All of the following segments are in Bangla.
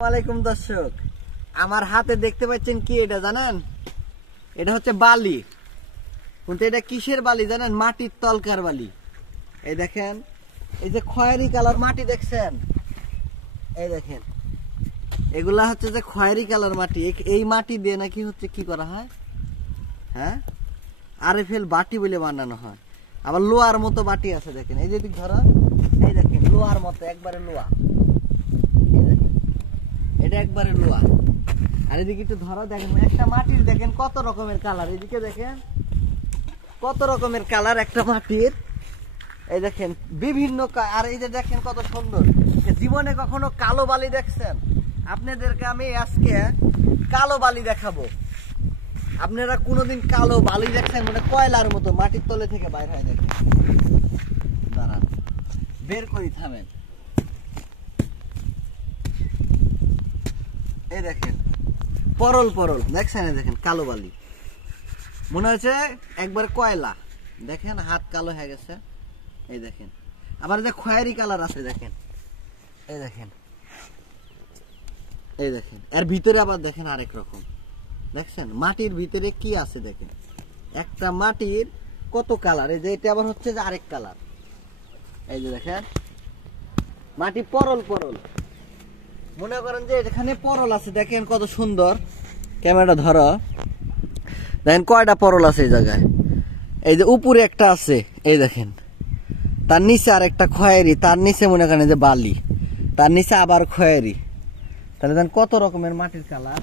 ওয়ালাইকুম দর্শক, আমার হাতে দেখতে পাচ্ছেন কি এটা জানেন? এটা হচ্ছে বালি। কিন্তু এটা কিসের বালি জানেন? মাটির তলকার বালি। এই দেখেন, এই যে খয়েরি কালার মাটি দেখছেন, এই দেখেন এগুলা হচ্ছে যে খয়েরি কালার মাটি। এই মাটি দিয়ে নাকি হচ্ছে কি করা হয়, হ্যাঁ, আরএফএল বাটি বলে বানানো হয়। আবার লোহার মতো বাটি আছে দেখেন, এই যে দিক ধরো, এই দেখেন লোহার মতো, একবারে লোহা। এটা একবারে লোহা। আর এদিকে একটু ধরো, দেখেন একটা মাটির দেখেন কত রকমের কালার। এদিকে দেখেন কত রকমের কালার একটা মাটির। এই দেখেন বিভিন্ন, আর এই যে দেখেন কত সুন্দর। জীবনে কখনো কালো বালি দেখছেন? আপনাদেরকে আমি আজকে কালো বালি দেখাবো। আপনারা কোনোদিন কালো বালি দেখছেন? মানে কয়লার মতো মাটির তলে থেকে বাইর হয়। দেখেন, দাঁড়ান বের করি, থামেন। এই দেখেন পরল পরল দেখছেন, দেখেন কালো বালি, মনে হচ্ছে একবার কয়লা। দেখেন হাত কালো হয়ে গেছে। এই দেখেন আবার যে খয়েরি কালার আছে, দেখেন এই দেখেন, এই দেখেন এর ভিতরে আবার দেখেন আরেক রকম। দেখছেন মাটির ভিতরে কি আছে? দেখেন একটা মাটির কত কালার। এই যে এটা আবার হচ্ছে যে আরেক কালার। এই যে দেখেন মাটি পরল পরল, মনে করেন যে এখানে পরল আছে। দেখেন কত সুন্দর, ক্যামেরাটা ধরো, দেখেন কয়টা পরল আছে এই জায়গায়। এই যে উপরে একটা আছে, এই দেখেন তার নিচে আর একটা খয়েরি, তার নিচে মনে করেন যে বালি, তার নিচে আবার খয়েরি। তাহলে দেখেন কত রকমের মাটির কালার।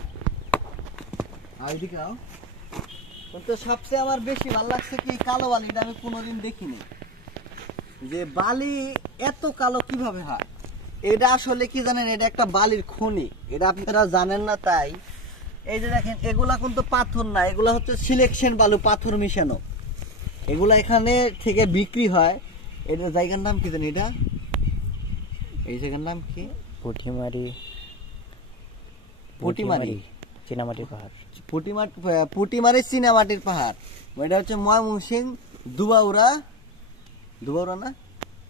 কিন্তু সবচেয়ে আমার বেশি ভালো লাগছে কি, কালো বালিটা আমি কোনোদিন দেখিনি। যে বালি এত কালো কিভাবে হয়? এটা আসলে কি জানেন? এটা একটা বালির খনি, এটা আপনারা জানেন না। তাই এই যে দেখেন এগুলা কিন্তু পাথর না, এগুলা হচ্ছে সিলেকশন বালু, পাথর মিশানো। এগুলা এখানে থেকে বিক্রি হয়। এটা জায়গার নাম কি জানি? এটা এই জায়গার নাম কি? পুটিমারি চীনামাটির পাহাড়। পুটিমারি চীনামাটির পাহাড়। এটা হচ্ছে ময়মনসিংহ দুবাউরা না,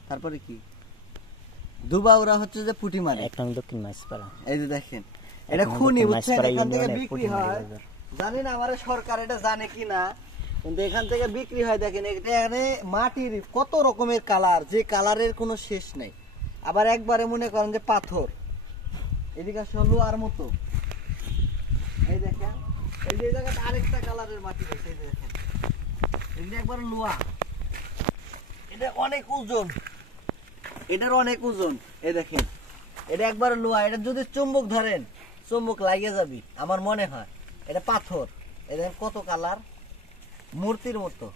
তারপরে কি দুবাউরা হচ্ছে যে পুটিমারি, এক নং দক্ষিণ মাছপাড়া। এই যে দেখেন এটা খুনি, বুঝছেন? এখান থেকে বিক্রি হয়। জানি না আমার সরকার এটা জানে কিনা, কিন্তু এখান থেকে বিক্রি হয়। দেখেন এখানে মাটির কত রকমের কালার, যে কালারের কোনো শেষ নেই। আবার একবারে মনে করেন যে পাথর, এদিকে লোহার মতো। এই দেখেন এই যে জায়গাটা আরেকটা কালারের মাটি আছে, এই দেখেন এটা একবার লোহা। এটা অনেক ওজন, এটার অনেক ওজন। এই দেখেন এটা একবার লোহা। এটা যদি চুম্বক ধরেন, চুম্বক লাগিয়ে যাবি আমার মনে হয়। এটা পাথর। এই দেখেন কত কালার, মূর্তির মতো।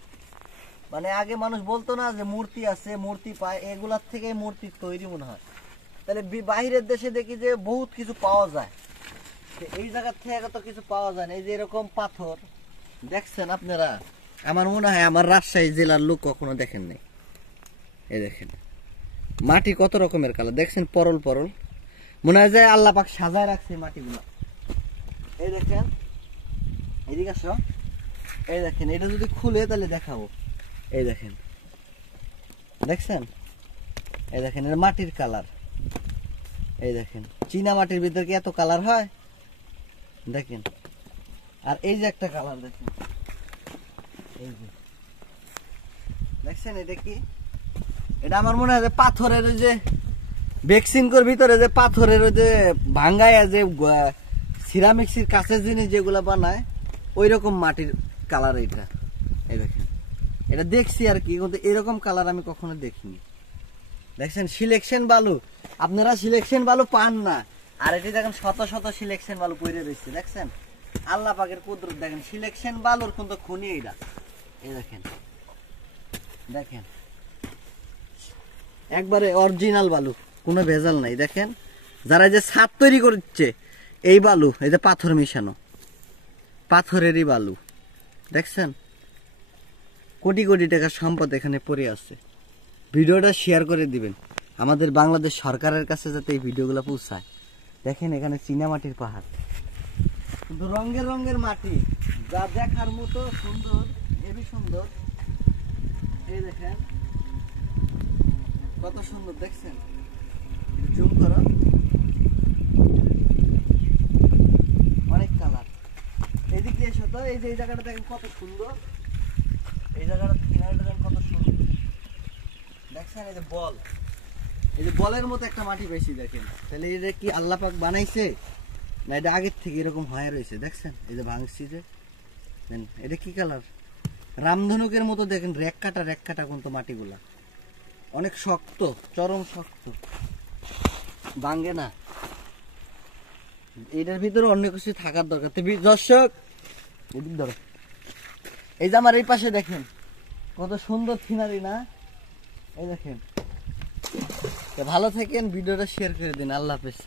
মানে আগে মানুষ বলতো না যে মূর্তি আছে, মূর্তি পায়, এগুলার থেকে মূর্তি তৈরি মনে হয়। তাহলে বাইরের দেশে দেখি যে বহুত কিছু পাওয়া যায়, এই জায়গার থেকে তো কিছু পাওয়া যায় না। এই যে এরকম পাথর দেখছেন আপনারা? আমার মনে হয় আমার রাজশাহী জেলার লোক কখনো দেখেন নাই। এই দেখেন মাটি কত রকমের কালার, দেখছেন পরল পরল, মনে হয় যে আল্লাহ পাক সাজায় রাখছে মাটিগুলো। এই দেখেন এদিকে আসো, এই দেখেন এটা যদি খুলে তাহলে দেখাবো। এই দেখেন, দেখছেন? এই দেখেন এটা মাটির কালার। এই দেখেন চীনা মাটির ভিতরে কি এত কালার হয়? দেখেন আর এই যে একটা কালার দেখেন, এই যে দেখছেন এটা কি? এটা আমার মনে হয় যে পাথরের, ওই যে বেক্সিমকোর ভিতরে যে পাথরের ওই যে ভাঙ্গায় যে সিরামিক্সের কাছের জিনিস যেগুলো বানায়, ওই রকম মাটির কালার এটা। এই দেখেন এটা দেখছি আর কি, কিন্তু এরকম কালার আমি কখনো দেখিনি। দেখছেন সিলেকশন বালু, আপনারা সিলেকশন বালু পান না। আর এটি দেখেন শত শত সিলেকশন বালু পড়ে রয়েছে। দেখছেন আল্লাহ পাকের কুদরত। দেখেন সিলেকশন বালুর কিন্তু খনি এটা। এই দেখেন, দেখেন একবারে অরিজিনাল বালু, কোনো ভেজাল নাই। দেখেন যারা যে ছাদ তৈরি করছে, এই বালু এই যে পাথর মিশানো, পাথরেরই বালু। দেখছেন কোটি কোটি টাকার সম্পদ এখানে পড়ে আছে। ভিডিওটা শেয়ার করে দিবেন আমাদের বাংলাদেশ সরকারের কাছে, যাতে এই ভিডিওগুলো পৌঁছায়। দেখেন এখানে চীনামাটির পাহাড়, কিন্তু রঙের রঙের মাটি, যা দেখার মতো সুন্দর, হেবি সুন্দর। এই দেখেন কত সুন্দর, দেখছেন? জুম করো। এই যে এই জায়গাটা দেখেন কত সুন্দর, এই জায়গাটা কিনারটা দেখেন কত সুন্দর দেখছেন। এই যে বল, এই যে বলের মতো একটা মাটি বেশি দেখেন, তাহলে এটা কি আল্লাহ পাক বানাইছে না এটা আগের থেকে এরকম হয়ে রয়েছে? দেখছেন এই যে ভাঙছি যে, এটা কি কালার, রামধনুকের মতো দেখেন, রেক কাটা কিন্তু মাটিগুলা অনেক শক্ত, চরম শক্ত, ভাঙে না। এটার ভিতরে অন্য কিছু থাকার দরকার। দর্শক এদিক ধরো, এই যে আমার এই পাশে দেখেন কত সুন্দর সিনারি না, এই দেখেন। ভালো থাকেন, ভিডিওটা শেয়ার করে দিন। আল্লাহ হাফেজ।